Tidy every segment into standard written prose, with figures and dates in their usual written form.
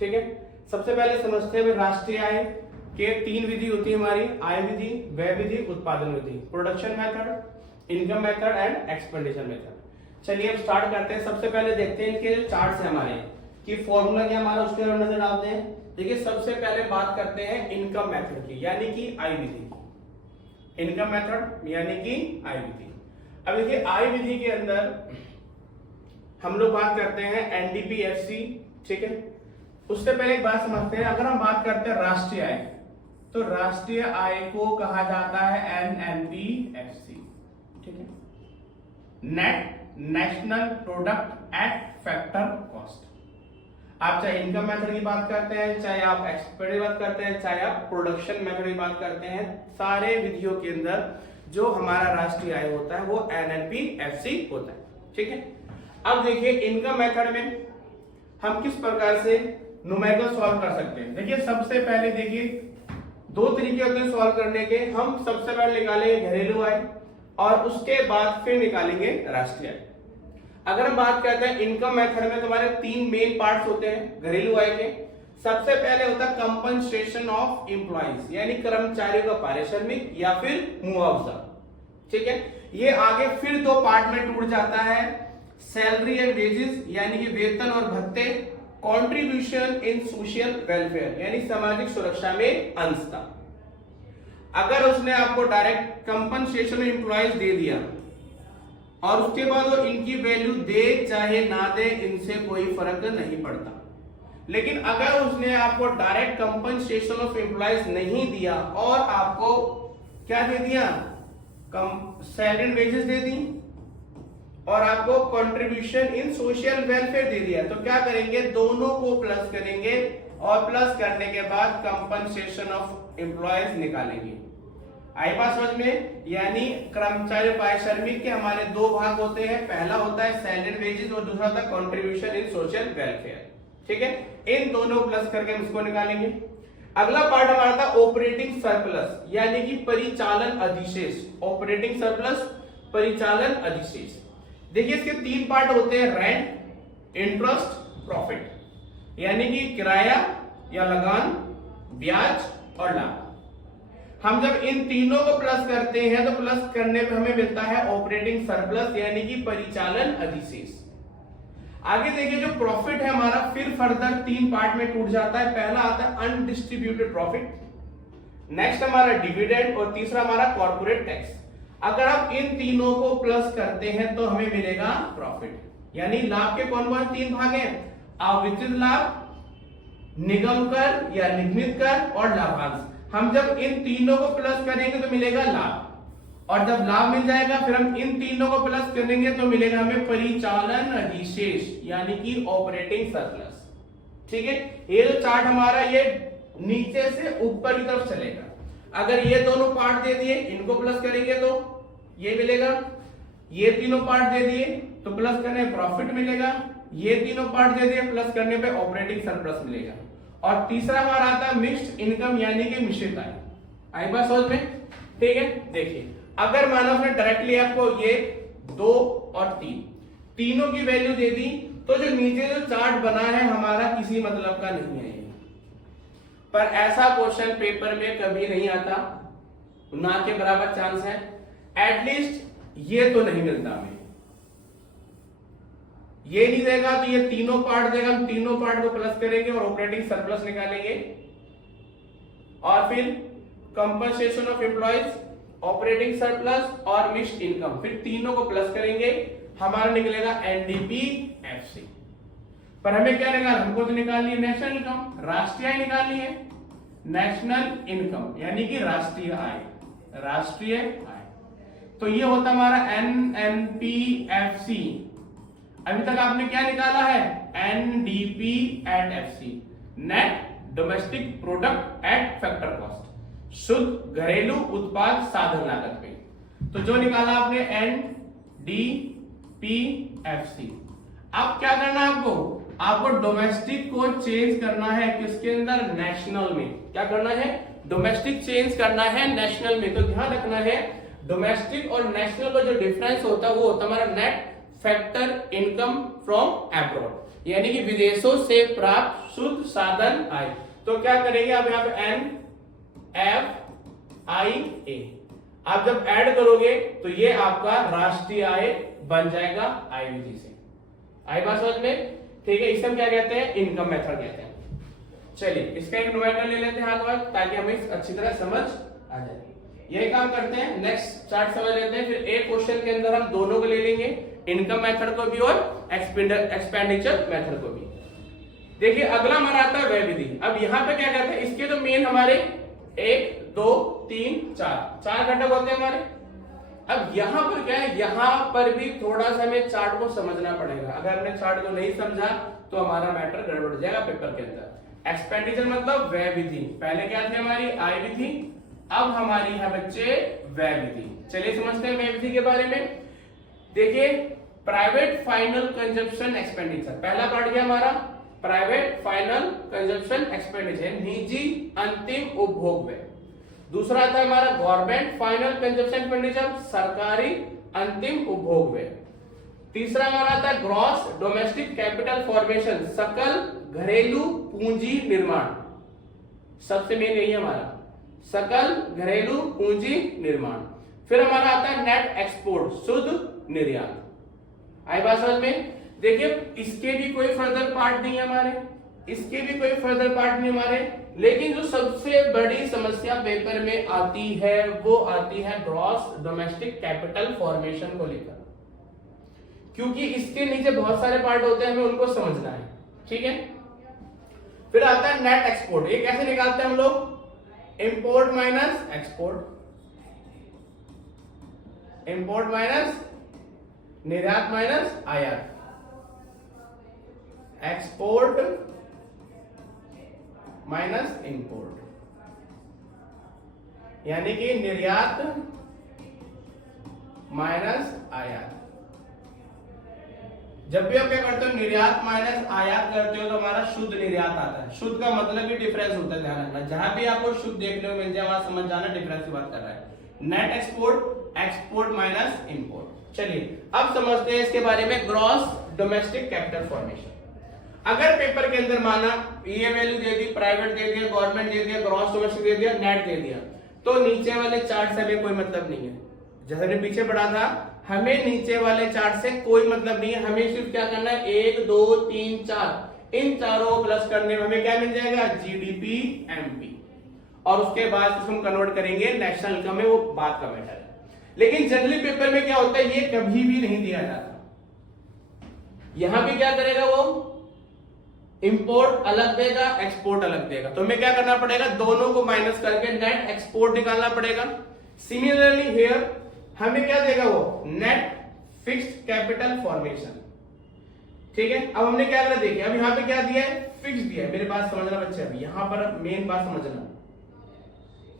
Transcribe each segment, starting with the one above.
ठीक है, सबसे पहले समझते हैं राष्ट्रीय आय के 3 विधि होती है हमारी, आय विधि, व्यय विधि, उत्पादन विधि, production method, income method and expenditure method. चलिए अब स्टार्ट करते हैं। सबसे पहले देखते हैं इनके जो चार्ट्स है हमारे कि फॉर्मूला क्या हमारा, उसके ऊपर नजर डालते हैं। देखिए सबसे पहले बात करते हैं इनकम मेथड की, यानी कि आय विधि। इनकम मेथड यानी कि आय विधि। अब देखिए आय विधि के अंदर हम लोग बात करते हैं एनडीपीएफसी, ठीक है। उससे पहले एक बात समझते हैं, अगर हम बात करते हैं राष्ट्रीय आय, तो राष्ट्रीय आय को कहा जाता है एनएनपीएफसी, ठीक है, net national product at factor cost. आप चाहे इनकम मेथड की बात करते हैं, चाहे आप एक्सपेंडिचर की बात करते हैं, चाहे आप प्रोडक्शन मेथड की बात करते हैं, सारे विधियों के अंदर जो हमारा राष्ट्रीय आय होता है वो एनएनपीएफसी होता है, ठीक है। अब देखिए इनकम मेथड में हम किस प्रकार से न्यूमेरिकल सॉल्व कर सकते हैं। देखिए सबसे पहले देखिए 2 तरीके होते हैं सॉल्व करने के। हम सबसे पहले निकालेंगे घरेलू आय और उसके बाद फिर निकालेंगे राष्ट्रीय आय। अगर हम बात करते हैं इनकम मेथड में, तुम्हारे 3 मेन पार्ट्स होते हैं घरेलू आय के। सबसे पहले होता है कंपनसेशन ऑफ एम्प्लॉइज, यानी कर्मचारियों का पारिश्रमिक या फिर मुआवजा, ठीक है। ये आगे फिर 2 पार्ट में टूट जाता है, सैलरी एंड वेजेस यानी कि वेतन और भत्ते, कंट्रीब्यूशन इन सोशल वेलफेयर यानी सामाजिक सुरक्षा में अंशता। अगर उसने आपको डायरेक्ट कंपनसेशन एम्प्लॉइज दे दिया और उसके बाद वो इनकी वैल्यू दे चाहे ना दे, इनसे कोई फर्क नहीं पड़ता। लेकिन अगर उसने आपको डायरेक्ट कंपनसेशन ऑफ एम्प्लॉइज नहीं दिया और आपको क्या दे दिया, सैलरी एंड वेजेस दे दी और आपको कंट्रीब्यूशन इन सोशल वेलफेयर दे दिया, तो क्या करेंगे, दोनों को प्लस करेंगे और प्लस करने के बाद कंपनसेशन ऑफ एम्प्लॉइज निकालेंगे। आई बात समझ में? यानी कर्मचारी पारिश्रमिक के हमारे 2 भाग होते हैं, पहला होता है सैलरी वेजेस और दूसरा होता है कंट्रीब्यूशन इन सोशल वेलफेयर, ठीक है। इन दोनों प्लस करके हम इसको निकालेंगे। अगला पार्ट हमारा था ऑपरेटिंग सरप्लस यानी कि परिचालन अधिशेष। ऑपरेटिंग सरप्लस, परिचालन अधिशेष। देखिए इसके 3 पार्ट होते हैं, रेंट, इंटरेस्ट, प्रॉफिट, यानी कि किराया या लगान, ब्याज और लाभ। हम जब इन तीनों को प्लस करते हैं तो प्लस करने पे हमें मिलता है ऑपरेटिंग सरप्लस यानी कि परिचालन अधिशेष। आगे देखिए जो प्रॉफिट है हमारा फिर फर्दर 3 पार्ट में टूट जाता है। पहला आता है अनडिस्ट्रीब्यूटेड प्रॉफिट, नेक्स्ट हमारा डिविडेंड और तीसरा हमारा कॉर्पोरेट टैक्स। अगर आप इन तीनों को प्लस करते हैं तो हमें मिलेगा प्रॉफिट। यानी लाभ के कौन कौन 3 भाग हैं, अवितरित लाभ, निगम कर या निगमित कर और लाभांश। हम जब इन तीनों को प्लस करेंगे तो मिलेगा लाभ, और जब लाभ मिल जाएगा फिर हम इन तीनों को प्लस करेंगे तो मिलेगा हमें परिचालन अधिशेष यानी कि ऑपरेटिंग सरप्लस, ठीक है। ये जो चार्ट हमारा ये नीचे से ऊपर की तरफ चलेगा। अगर ये दोनों पार्ट दे दिए, इनको प्लस करेंगे तो ये मिलेगा, ये तीनों पार्ट दे दिए तो प्लस करने पे प्रॉफिट मिलेगा, ये तीनों पार्ट दे दिए प्लस करने पे ऑपरेटिंग सरप्लस मिलेगा। और तीसरा हमारा आता है मिक्स्ड इनकम यानी कि मिश्रित आय। आई बात समझ में? ठीक है। देखिए अगर मानो उसने डायरेक्टली आपको ये 2 और 3 तीनों की वैल्यू दे दी तो जो नीचे जो चार्ट बना है हमारा किसी मतलब का नहीं है। पर ऐसा क्वेश्चन पेपर में कभी नहीं आता, ना के बराबर चांस है, एटलीस्ट ये तो नहीं मिलता हमें। ये नहीं देगा तो ये तीनों पार्ट देगा, हम तीनों पार्ट को प्लस करेंगे और ऑपरेटिंग सरप्लस निकालेंगे और फिर compensation of employees, operating surplus और मिक्स्ड इनकम, फिर तीनों को प्लस करेंगे, हमारा निकलेगा एनडीपीएफसी। पर हमें क्या निकालना, हमको तो निकालनी है नेशनल इनकम, राष्ट्रीय आय निकालनी है, नेशनल इनकम यानी कि राष्ट्रीय आय, राष्ट्रीय आय। तो ये होता हमारा एनएनपीएफसी। अभी तक आपने क्या निकाला है, NDP at FC, net domestic product at factor cost, शुद्ध घरेलू उत्पाद साधन लागत पे। तो जो निकाला आपने एनडीपीएफसी। अब क्या करना है आपको डोमेस्टिक को चेंज करना है किसके अंदर, नेशनल में। क्या करना है, डोमेस्टिक चेंज करना है नेशनल में। तो ध्यान रखना है डोमेस्टिक और नेशनल का जो डिफरेंस होता है वो होता है हमारा net factor income from abroad. यानी कि विदेशों से प्राप्त शुद्ध साधन आय। तो क्या करेंगे आप यहाँ पे NFIA, आप जब ऐड करोगे तो ये आपका राष्ट्रीय आय बन जाएगा आय विधि से। आय बात समझ में? ठीक है, इसे हम क्या कहते हैं? इनकम मेथड कहते हैं। चलिए इसका एक न्यूमेरिकल ले लेते हैं हाथ वक्त, ताकि हमें अच्छी तरह समझ आ जाए। यही काम करते हैं, नेक्स्ट चार्ट समझ लेते हैं, फिर एक क्वेश्चन के अंदर हम दोनों को ले लेंगे, इनकम मेथड को भी और एक्सपेंडिचर मेथड को भी। देखिए अगला हमारा आता है व्यय विधि। अब यहाँ पे क्या कहते हैं, इसके तो मेन हमारे 1 2 3 4 घटक होते हैं हमारे। अब यहाँ पर क्या है, यहाँ पर भी थोड़ा सा हमें चार्ट को समझना पड़ेगा। अगर हमने चार्ट को नहीं समझा तो हमारा मैटर गड़बड़ जाएगा पेपर के अंदर। एक्सपेंडिचर मतलब व्यय विधि, पहले क्या थी हमारी आय विधि, अब हमारी है बच्चे व्यय विधि। चलिए समझते हैं व्यय विधि के बारे में। देखिए प्राइवेट फाइनल कंजप्शन एक्सपेंडिचर, पहला पार्ट क्या हमारा, प्राइवेट फाइनल कंजप्शन एक्सपेंडिचर, निजी अंतिम उपभोग व्यय। दूसरा आता है हमारा गवर्नमेंट फाइनल कंजप्शन एक्सपेंडिचर, सरकारी अंतिम उपभोग व्यय। तीसरा हमारा आता है ग्रॉस डोमेस्टिक कैपिटल फॉर्मेशन, सकल घरेलू पूंजी निर्माण। सबसे मेन यही है हमारा, सकल घरेलू पूंजी निर्माण। फिर हमारा आता है नेट एक्सपोर्ट, शुद्ध निर्यात। आई बात समझ में? देखिए इसके भी कोई फर्दर पार्ट नहीं है हमारे, इसके भी कोई फर्दर पार्ट नहीं हमारे, लेकिन जो सबसे बड़ी समस्या पेपर में आती है वो आती है ग्रॉस डोमेस्टिक कैपिटल फॉर्मेशन को लेकर, क्योंकि इसके नीचे बहुत सारे पार्ट होते हैं, हमें उनको समझना है। ठीक है, फिर आता है नेट एक्सपोर्ट। ये कैसे निकालते हैं हम लोग, import minus export, import minus निर्यात माइनस आयात, एक्सपोर्ट माइनस इंपोर्ट, यानी कि निर्यात माइनस आयात। जब भी आप क्या करते हो, निर्यात माइनस आयात करते हो तो हमारा शुद्ध निर्यात आता है। शुद्ध का मतलब भी डिफरेंस होता है, ध्यान रखना। जहां भी आपको शुद्ध देखने को मिल जाए वहां समझ जाना डिफरेंस की बात कर रहा है। Net export, export minus import. चलिए अब समझते हैं इसके बारे में, ग्रॉस डोमेस्टिक कैपिटल फॉर्मेशन। अगर पेपर के अंदर माना ये वैल्यू दे दी, प्राइवेट दे दिया, गवर्नमेंट दे दिया, ग्रॉस डोमेस्टिक दे दिया, नेट दे दिया, तो नीचे वाले चार्ट से हमें कोई मतलब नहीं है। जैसे हमने पीछे पढ़ा था, हमें नीचे वाले चार्ट से कोई मतलब नहीं है, हमें सिर्फ क्या करना है, 1 2 3 4, इन चारों को प्लस करने में हमें क्या मिल जाएगा, जीडीपी एमपी, और उसके बाद हम कन्वर्ट करेंगे नेशनल इनकम में, वो बात का मैटर है। लेकिन जनरली पेपर में क्या होता है, ये कभी भी नहीं दिया जाता। यहां भी क्या करेगा वो, इंपोर्ट अलग देगा, एक्सपोर्ट अलग देगा, तो हमें क्या करना पड़ेगा, दोनों को माइनस करके नेट एक्सपोर्ट निकालना पड़ेगा। सिमिलरली हियर हमें क्या देगा वो, नेट फिक्स्ड कैपिटल फॉर्मेशन। ठीक है, अब हमने क्या करा देखिए, अब यहां पे क्या दिया है, फिक्स दिया है। मेरे बात समझना बच्चे, अभी यहां पर मेन बात समझना,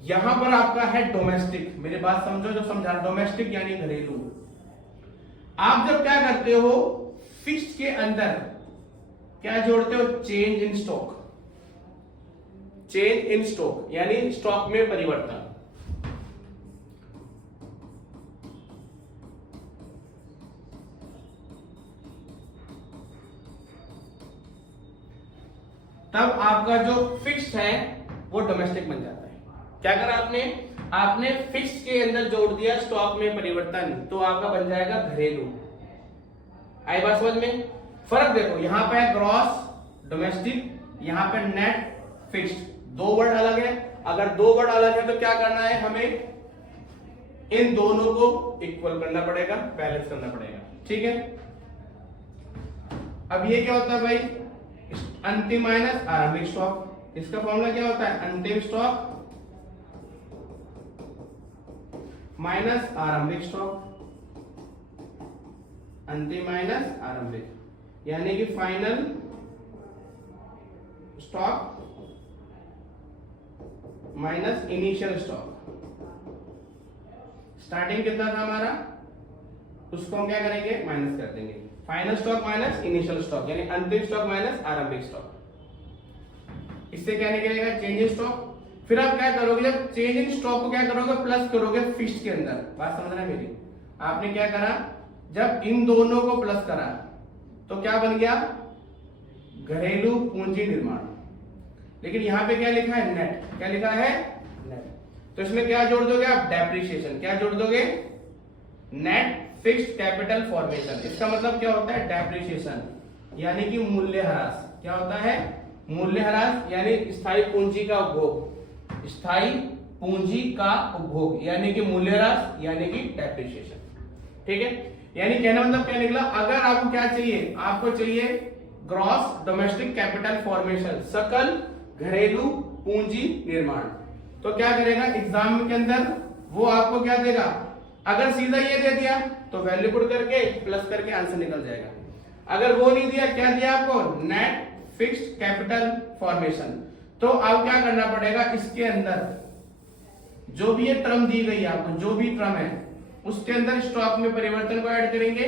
यहां पर आपका है डोमेस्टिक, मेरे बात समझो जो समझा, डोमेस्टिक यानी घरेलू। आप जब क्या करते हो, फिक्स्ड के अंदर क्या जोड़ते हो, change in stock, change in stock यानी स्टॉक में परिवर्तन। तब आपका जो फिक्स्ड है वो डोमेस्टिक बन जाता है। क्या करा आपने, आपने फिक्स्ड के अंदर जोड़ दिया स्टॉक में परिवर्तन, तो आपका बन जाएगा घरेलू। आई बात समझ में? फर्क देखो, यहां पे है ग्रॉस डोमेस्टिक, यहां पे नेट फिक्स्ड, दो वर्ड अलग है। अगर दो वर्ड अलग है तो क्या करना है, हमें इन दोनों को इक्वल करना पड़ेगा, बैलेंस करना पड़ेगा। ठीक है, अब ये क्या होता है भाई, अंतिम माइनस आरंभिक स्टॉक। इसका फॉर्मूला क्या होता है, अंतिम स्टॉक माइनस आरंभिक स्टॉक, अंतिम माइनस आरंभिक, यानी कि final stock minus initial stock. Starting कितना था हमारा, उसको हम क्या करेंगे, माइनस कर देंगे। Final stock minus initial stock, यानी अंतिम स्टॉक माइनस आरंभिक स्टॉक। इससे क्या निकलेगा, चेंज इन स्टॉक। फिर आप क्या करोगे, जब चेंज इन स्टॉक को क्या करोगे, प्लस करोगे फिक्स्ड के अंदर। बात समझना मेरी, आपने क्या करा, जब इन दोनों को प्लस करा तो क्या बन गया, घरेलू पूंजी निर्माण। लेकिन यहाँ पे क्या लिखा है, नेट। क्या लिखा है, नेट। तो इसमें क्या जोड़ दोगे आप, डेप्रिसिएशन। क्या जोड़ दोगे, नेट फिक्स्ड कैपिटल फॉर्मेशन। इसका मतलब क्या होता है, डेप्रिसिएशन यानी कि मूल्यह्रास। क्या होता है, मूल्यह्रास यानी स्थायी पूंजी का उपभोग, स्थायी पूंजी का उपभोग यानी कि मूल्यह्रास यानी कि डेप्रिसिएशन। ठीक है, यानी कहना मतलब क्या निकला, अगर आपको क्या चाहिए, आपको चाहिए ग्रॉस डोमेस्टिक कैपिटल फॉर्मेशन, सकल घरेलू पूंजी निर्माण, तो क्या करेगा एग्जाम के अंदर, वो आपको क्या देगा, अगर सीधा ये दे दिया तो वैल्यू पुट करके प्लस करके आंसर निकल जाएगा। अगर वो नहीं दिया, क्या दिया आपको, नेट फिक्स्ड कैपिटल फॉर्मेशन, तो अब क्या करना पड़ेगा, इसके अंदर जो भी ये टर्म दी गई है आपको, जो भी टर्म है उसके अंदर स्टॉक में परिवर्तन को ऐड करेंगे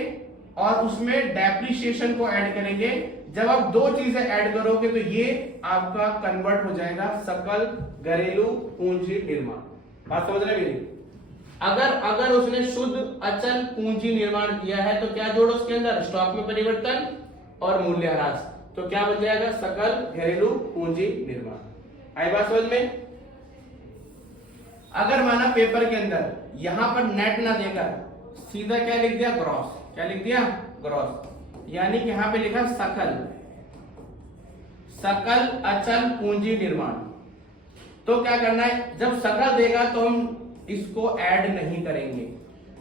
और उसमें डेप्रिसिएशन को ऐड करेंगे। जब आप दो चीजें ऐड करोगे तो ये आपका कन्वर्ट हो जाएगा सकल घरेलू पूंजी निर्माण। बात समझ रहे मेरी। अगर उसने शुद्ध अचल पूंजी निर्माण किया है तो क्या जोड़ो उसके अंदर, स्टॉक में परिवर्तन और मूल्यह्रास, तो क्या बन जाएगा, सकल घरेलू पूंजी निर्माण। आई बात समझ में। अगर माना पेपर के अंदर यहां पर नेट ना देकर सीधा क्या लिख दिया, ग्रॉस। क्या लिख दिया, ग्रॉस, यानी कि यहां पे लिखा सकल अचल पूंजी निर्माण। तो क्या करना है, जब सकल देगा तो हम इसको ऐड नहीं करेंगे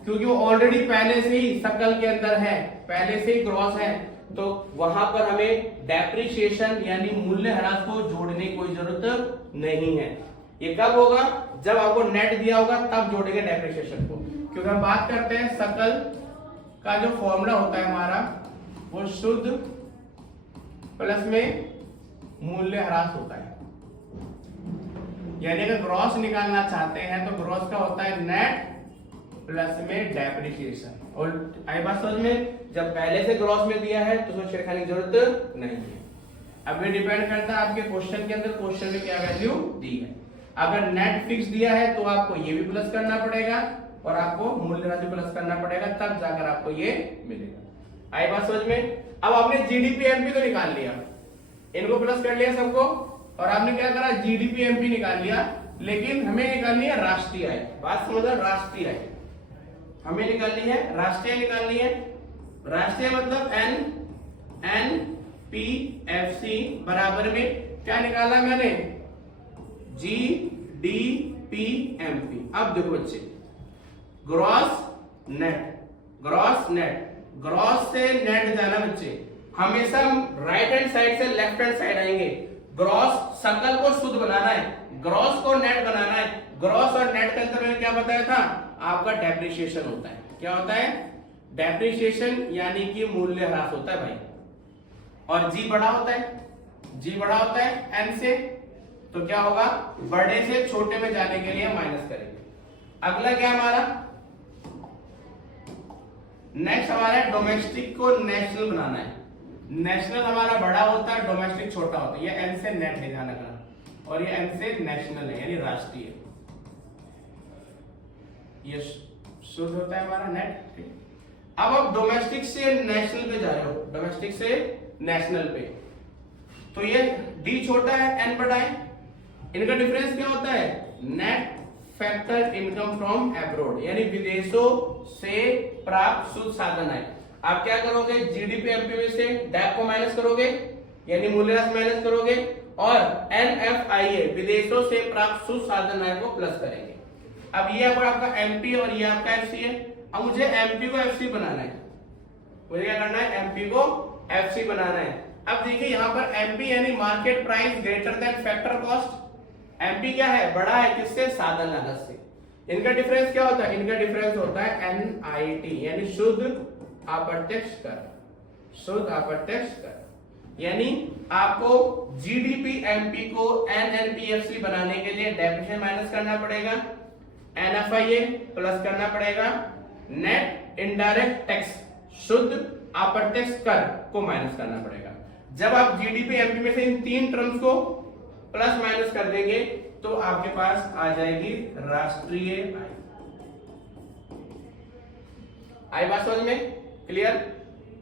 क्योंकि वो ऑलरेडी पहले से ही सकल के अंदर है, पहले से ही ग्रॉस है, तो वहां पर हमें डेप्रिसिएशन यानी मूल्यह्रास को जोड़ने की कोई जरूरत नहीं है। ये कब होगा, जब आपको नेट दिया होगा तब जोड़ेंगे डेप्रिसिएशन को, क्योंकि हम बात करते हैं सकल का जो फॉर्मूला होता है हमारा, वो शुद्ध प्लस में मूल्यह्रास होता है। यानी अगर ग्रॉस निकालना चाहते हैं तो ग्रॉस का होता है नेट प्लस में डेप्रिसिएशन। और आई बात समझ में, जब पहले से ग्रॉस में दिया है तो उसमें छिड़काने की जरूरत नहीं है। अब ये डिपेंड करता है आपके क्वेश्चन के अंदर, क्वेश्चन में क्या वैल्यू दी है। अगर नेट फिक्स दिया है तो आपको ये भी प्लस करना पड़ेगा और आपको मूल्यह्रास भी प्लस करना पड़ेगा, तब जाकर आपको ये मिलेगा। आई बात समझ में। अब आपने जीडीपी एमपी तो निकाल लिया, इनको प्लस कर लिया सबको, और आपने क्या करा, जीडीपी एमपी निकाल लिया, लेकिन हमें निकालनी है राष्ट्रीय आय। बात समझ, राष्ट्रीय आय हमें निकालनी है, राष्ट्रीय निकालनी है। राष्ट्रीय मतलब एनपीएफसी बराबर में क्या निकाला मैंने, जीडीपीएमपी। अब देखो बच्चे, ग्रॉस नेट, ग्रॉस से नेट जाना बच्चे, हमेशा हम राइट हैंड साइड से लेफ्ट हैंड साइड आएंगे। ग्रॉस सकल को शुद्ध बनाना है, ग्रॉस को नेट बनाना है। ग्रॉस और नेट के अंदर मैंने क्या बताया था, आपका डेप्रिसिएशन होता है। क्या होता है, डेप्रिसिएशन यानी कि मूल्यह्रास होता है भाई। और जी बड़ा होता है एन से, तो क्या होगा, बड़े से छोटे में जाने के लिए माइनस करेंगे। अगला क्या हमारा, नेक्स्ट हमारा डोमेस्टिक को नेशनल बनाना है। नेशनल हमारा बड़ा होता है, डोमेस्टिक छोटा होता है। ये एन से नेट ले जाना करना, और ये एन से नेशनल है यानी राष्ट्रीय। ये शुद्ध होता है हमारा नेट। अब आप डोमेस्टिक से नेशनल पे जा रहे हो, डोमेस्टिक से नेशनल पे, तो ये डी छोटा है एन बड़ा है। इनका डिफरेंस क्या होता है, net factor income from abroad, यानी विदेशों से प्राप्त शुद्ध साधन है। आप क्या करोगे, जीडीपी एमपी में से डेप को माइनस करोगे यानी मूल्यह्रास माइनस करोगे, और एनएफआईए विदेशों से प्राप्त शुद्ध साधन आय को प्लस करेंगे। अब ये आपका एमपी और ये आपका एफसी है। अब मुझे एमपी को एफसी बनाना है, मुझे क्या करना है, एमपी को एफसी बनाना है। अब देखिए यहाँ पर एमपी यानी market price greater than factor cost. MP क्या है, बड़ा है किससे, साधन लागत से। इनका डिफरेंस क्या होता है, इनका डिफरेंस होता है एनआईटी यानी शुद्ध अप्रत्यक्ष कर, शुद्ध अप्रत्यक्ष कर। यानी आपको जीडीपी एमपी को एनएनपीएफसी बनाने के लिए डेप्रिसिएशन माइनस करना पड़ेगा, एनएफआईए प्लस करना पड़ेगा, नेट इनडायरेक्ट टैक्स शुद्ध अप्रत्यक्ष कर को माइनस करना पड़ेगा। जब आप जीडीपी एमपी में से इन तीन टर्म्स को प्लस माइनस कर देंगे तो आपके पास आ जाएगी राष्ट्रीय आय। आई बात समझ में, क्लियर।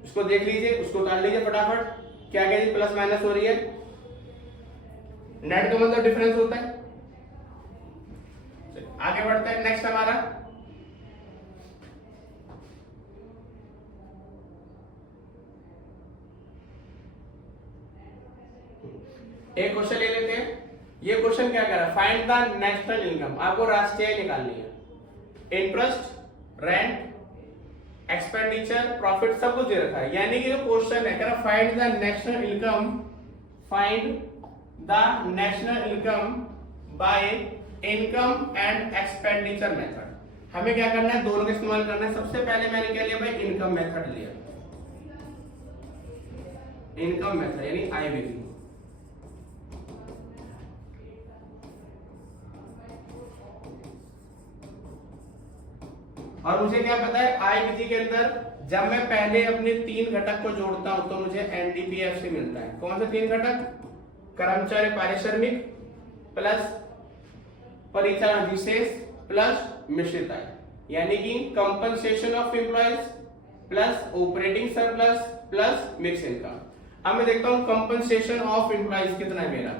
इसको देख लीजिए, उसको उतार लीजिए फटाफट। क्या क्या जी प्लस माइनस हो रही है, नेट का मतलब डिफरेंस होता है। आगे बढ़ते हैं, नेक्स्ट हमारा एक क्वेश्चन ले लेते हैं। ये क्वेश्चन क्या कह रहा है, फाइंड द नेशनल इनकम, आपको राष्ट्रीय आय निकालनी है। इंटरेस्ट, रेंट, एक्सपेंडिचर, प्रॉफिट सब कुछ दे रखा है। यानी कि जो क्वेश्चन है कह रहा find the national income, find the national income by income and expenditure method. हमें क्या करना है, दोनों का इस्तेमाल करना है। सबसे पहले मैंने क्या लिया भाई, इनकम मेथड लिया, इनकम मेथड यानी आय विधि। और मुझे क्या पता है, आय विधि के अंदर जब मैं पहले अपने 3 घटक को जोड़ता हूं तो मुझे एनडीपीएफ मिलता है। कौन से 3 घटक, कर्मचारी पारिश्रमिक प्लस परिचालन अधिशेष प्लस मिश्रित आय, यानी कि compensation of employees plus operating surplus plus mix income. अब मैं देखता हूं कंपनसेशन ऑफ एम्प्लॉयज कितना है मेरा,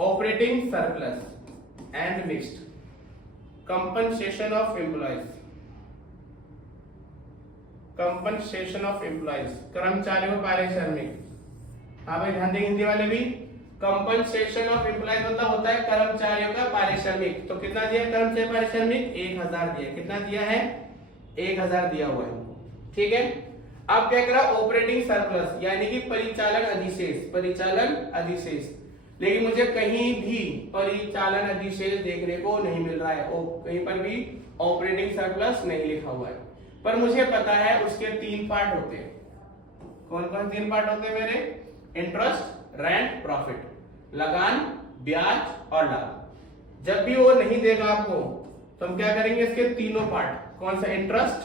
operating surplus and mixed. Compensation of employees, compensation of employees कर्मचारियों पारिश्रमिक। हाँ भाई ध्यान देंगे हिंदी वाले भी, कंपनसेशन ऑफ एम्प्लॉयज मतलब होता है कर्मचारियों का पारिश्रमिक। तो कितना दिया कर्मचारी पारिश्रमिक, 1000 दिया। कितना दिया है, 1000 दिया हुआ है, ठीक है। अब क्या करा, ऑपरेटिंग सरप्लस यानी कि परिचालन अधिशेष, परिचालन अधिशेष। लेकिन मुझे कहीं भी परिचालन अधिशेष देखने को नहीं मिल रहा है, कहीं पर भी ऑपरेटिंग सरप्लस नहीं लिखा हुआ है। पर मुझे पता है उसके 3 पार्ट होते हैं। कौन कौन 3 पार्ट होते हैं मेरे, इंटरेस्ट, रेंट, प्रॉफिट, लगान, ब्याज और लाभ। जब भी वो नहीं देगा आपको तो हम क्या करेंगे, इसके तीनों पार्ट, कौन सा, इंटरेस्ट,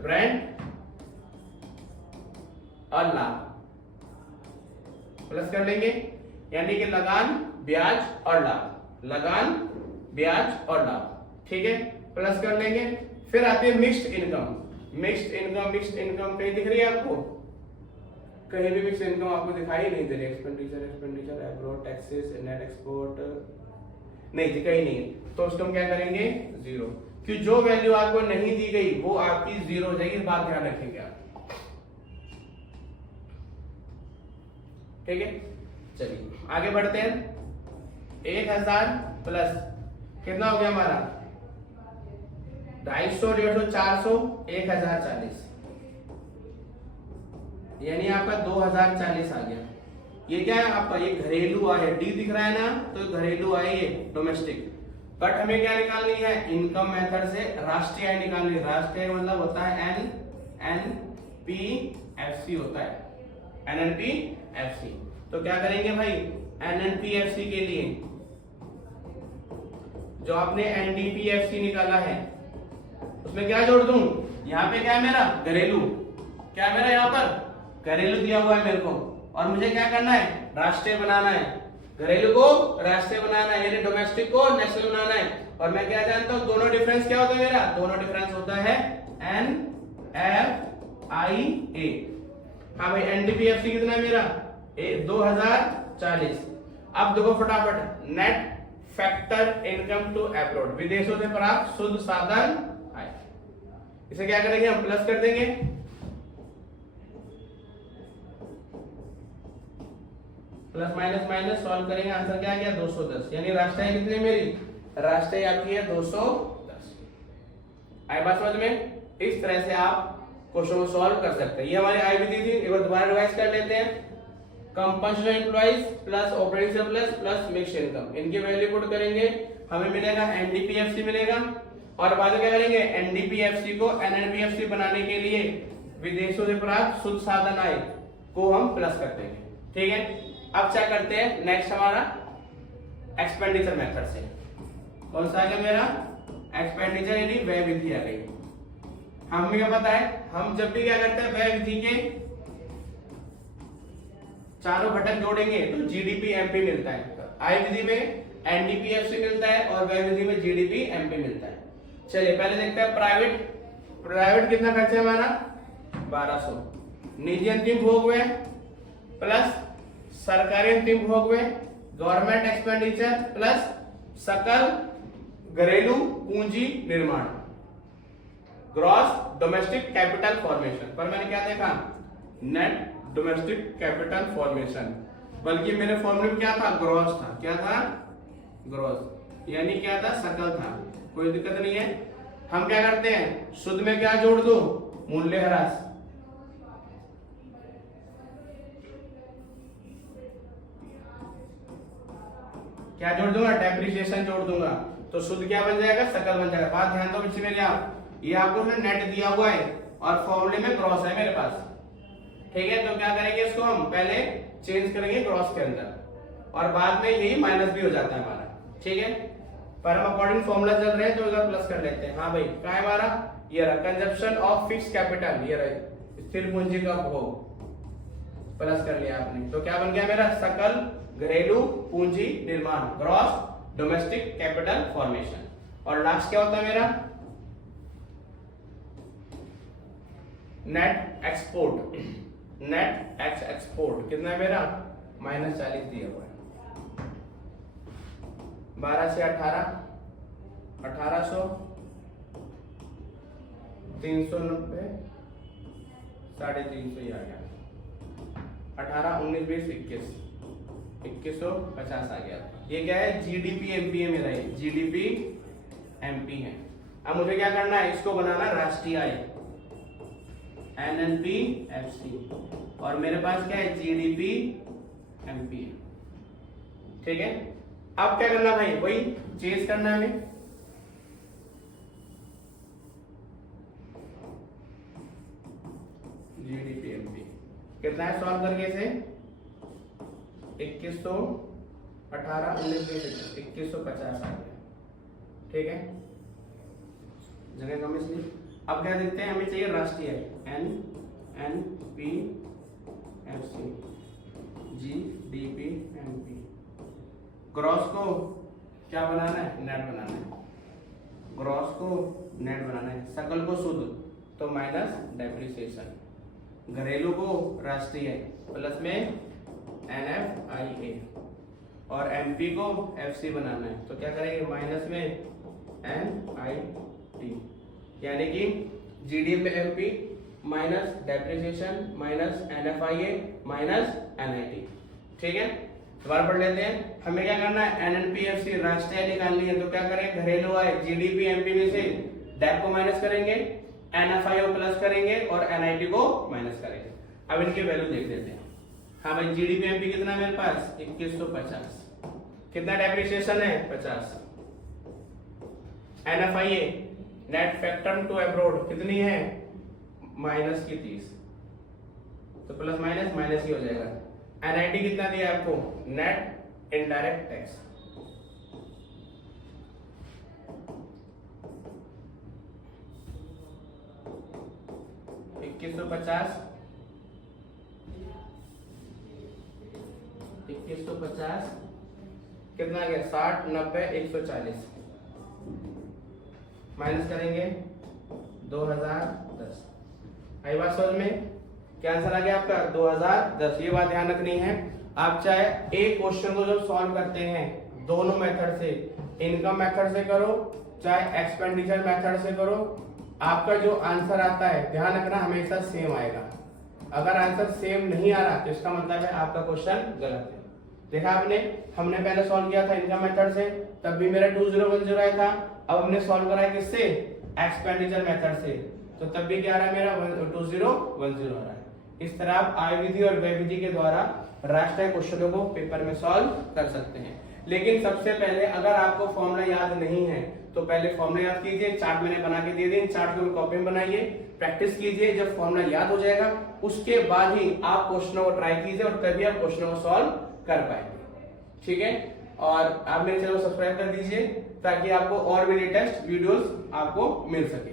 रेंट और लाभ प्लस कर लेंगे। यानी कि लगान, ब्याज और लाभ, लगान, ब्याज और लाभ, ठीक है, प्लस कर लेंगे। फिर आती है mixed income. Mixed income, mixed income कहीं दिख रही है आपको, कहीं भी मिक्स्ड इनकम आपको दिखाई नहीं दे रही। Expenditure, expenditure, abroad, taxes, net export, नहीं जी कहीं नहीं है। तो उसको हम क्या करेंगे, 0, कि जो वैल्यू आपको नहीं दी गई वो आपकी 0 हो जाएगी। बात ध्यान रखेंगे आप, ठीक है। चलिए आगे बढ़ते हैं। 1000 प्लस कितना हो गया हमारा, 250, 150, 400, 1040, यानी आपका 2040 आ गया। ये क्या है आपका, ये घरेलू आय है, डी दिख रहा है ना, तो घरेलू आय ये डोमेस्टिक। बट हमें क्या निकालनी है, इनकम मेथड से राष्ट्रीय आय निकालनी है। राष्ट्रीय मतलब होता है एनएनपीएफसी होता है, एनएनपीएफसी। तो क्या करेंगे भाई, एनएनपीएफसी के लिए जो आपने एनडीपीएफसी निकाला है उसमें क्या जोड़ दूं, यहाँ पे क्या है मेरा, घरेलू, क्या है मेरा यहाँ पर घरेलू दिया हुआ है मेरे को, और मुझे क्या करना है, राष्ट्रीय बनाना है। घरेलू को राष्ट्रीय बनाना है, यानी डोमेस्टिक को नेशनल बनाना है। और मैं क्या जानता हूं, दोनों डिफरेंस क्या होता है मेरा, दोनों डिफरेंस होता है NFIA। हाँ भाई एनडीपीएफसी कितना है मेरा, 2040। अब देखो फटाफट, net factor income to abroad, विदेशों से प्राप्त शुद्ध साधन आय। इसे क्या करेंगे हम, प्लस कर देंगे। प्लस माइनस माइनस सॉल्व करेंगे, आंसर क्या आ गया, 210। यानी राष्ट्रीय कितनी मेरी, राष्ट्रीय आपकी है 210। आए बात समझ में। इस तरह से आप क्वेश्चन को सॉल्व कर सकते हैं। ये हमारी आय विधि थी, एक बार दोबारा रिवाइज कर लेते हैं। Compensation employees plus operating surplus plus mixed income, इनकी वैल्यू पुट करेंगे, हमें मिलेगा एनडीपीएफसी मिलेगा। और बाद में क्या करेंगे, एनडीपीएफसी को एनएनपीएफसी बनाने के लिए विदेशों से प्राप्त शुद्ध साधन आय को हम प्लस कर देंगे, ठीक है। अब क्या करते हैं, नेक्स्ट हमारा एक्सपेंडिचर मेथड से। कौन सा आ गया मेरा, एक्सपेंडिचर यानी व्यय विधि आ गई। हमें क्या पता है, हम जब भी क्या करते हैं, व्यय विधि के चारों घटक जोड़ेंगे तो जीडीपी एमपी मिलता है। आय विधि में एनडीपीएफसी मिलता है और व्यय विधि में जीडीपी एमपी मिलता है। चलिए पहले देखते हैं प्राइवेट। प्राइवेट कितना खर्चा है हमारा, 1200। निजी अंतिम भोग व्यय प्लस सरकारी अंतिम भोग व्यय, गवर्नमेंट एक्सपेंडिचर प्लस सकल घरेलू पूंजी निर्माण, ग्रॉस डोमेस्टिक कैपिटल फॉर्मेशन। पर मैंने क्या देखा, नेट डोमेस्टिक कैपिटल फॉर्मेशन, बल्कि मेरे फॉर्मूले में क्या था, ग्रॉस था। क्या था, ग्रॉस, यानी क्या था, सकल था। कोई दिक्कत नहीं है। हम क्या करते हैं, शुद्ध में क्या जोड़ दो, मूल्यह्रास, क्या जोड़ दूंगा, डेप्रिसिएशन जोड़ दूंगा, तो शुद्ध क्या बन जाएगा, सकल बन जाएगा। बात ध्यान दो बच्चे मेरे, आप ये आपको नेट दिया हुआ है और फॉर्मूले में ग्रॉस है मेरे पास, ठीक है। तो क्या करेंगे, इसको हम पहले चेंज करेंगे ग्रॉस के अंदर और बाद में यही माइनस भी हो जाता है हमारा, ठीक है। पर हम अकॉर्डिंग फॉर्मूला चल रहे हैं तो इधर प्लस कर लेते हैं। हाँ भाई, क्या है हमारा, ये रहा कंजप्शन ऑफ फिक्स कैपिटल, ये रहा स्थिर पूंजी का उपभोग, प्लस कर लिया आपने, तो क्या बन गया मेरा, सकल घरेलू पूंजी निर्माण, ग्रॉस डोमेस्टिक कैपिटल फॉर्मेशन। और लास्ट क्या होता है मेरा, नेट एक्सपोर्ट, नेट एक्सपोर्ट कितना है मेरा, -40 दिया हुआ है। 12 से 18, 1800, 390, 350 ये आ गया। 18, 19, 20, 21, 2150 आ गया। ये क्या है, जीडीपी एमपी है मेरा, ये जीडीपी एमपी है। अब मुझे क्या करना है, इसको बनाना राष्ट्रीय आय, एनएनपी एफसी, और मेरे पास क्या है, जीडीपी एमपी है, ठीक है। अब क्या करना भाई, वही चेंज करना है हमें, जीडीपी एमपी कितना है, सॉल्व करके इसे 2100, 18, 19, 20, 2150 आ गया, ठीक है, जगह कम इसलिए। अब क्या देखते हैं, हमें चाहिए राष्ट्रीय N N P F C G D P M P. Gross को क्या बनाना है, नेट बनाना है, ग्रॉस को नेट बनाना है, सकल को शुद्ध तो माइनस डेप्रिसिएशन, घरेलू को राष्ट्रीय प्लस में NFIA और MP को FC बनाना है, तो क्या करेंगे, माइनस में NIT, यानी कि GDP MP minus depreciation minus NFIA minus NIT, ठीक है। दोबारा पढ़ लेते हैं, हमें क्या करना है, NNPFC राष्ट्रीय निकालनी है, तो क्या करें, घरेलू आय GDP MP में से डेप को माइनस करेंगे, NFIA को प्लस करेंगे और NIT को माइनस करेंगे। अब इनके वैल्यू देख लेते हैं। हाँ भाई, जीडीपी एमपी कितना है मेरे पास, 2150, कितना डेप्रिसिएशन है, 50, NFIA net factor to abroad कितनी है, -30, तो प्लस माइनस माइनस ही हो जाएगा। NIT कितना दिया आपको, नेट इनडायरेक्ट टैक्स, $2150, 2150 कितना आ गया, 60, 90, 140, माइनस करेंगे 2010। आई बात समझ में, क्या आंसर आ गया आपका 2010। ये बात ध्यान रखनी है, आप चाहे एक क्वेश्चन को जब सॉल्व करते हैं दोनों मेथड से, इनकम मेथड से करो चाहे एक्सपेंडिचर मेथड से करो, आपका जो आंसर आता है ध्यान रखना हमेशा सेम आएगा। अगर आंसर सेम नहीं आ रहा तो इसका मतलब है आपका क्वेश्चन गलत है। देखा आपने, हमने पहले सॉल्व किया था इनकम मेथड से, तब भी मेरा 2010 आया था। अब हमने सॉल्व करा है किससे, एक्सपेंडिचर मेथड से, तो तब भी क्या आ रहा है मेरा 2010 आ रहा है। इस तरह आप आय विधि और व्यय विधि के द्वारा राष्ट्रीय क्वेश्चनों को पेपर में सॉल्व कर सकते हैं। लेकिन सबसे पहले अगर आपको फॉर्मूला याद नहीं है तो पहले फॉर्मूला याद कीजिए, चार्ट मैंने बना के दे दिए, चार्ट को कॉपी में बनाइए, प्रैक्टिस कीजिए। जब फॉर्मूला याद हो जाएगा उसके बाद ही आप क्वेश्चनों को ट्राई कीजिए और तभी आप क्वेश्चनों को सॉल्व कर पाएंगे, ठीक है। और आप मेरे चैनल को सब्सक्राइब कर दीजिए ताकि आपको और भी लेटेस्ट वीडियोस आपको मिल सके।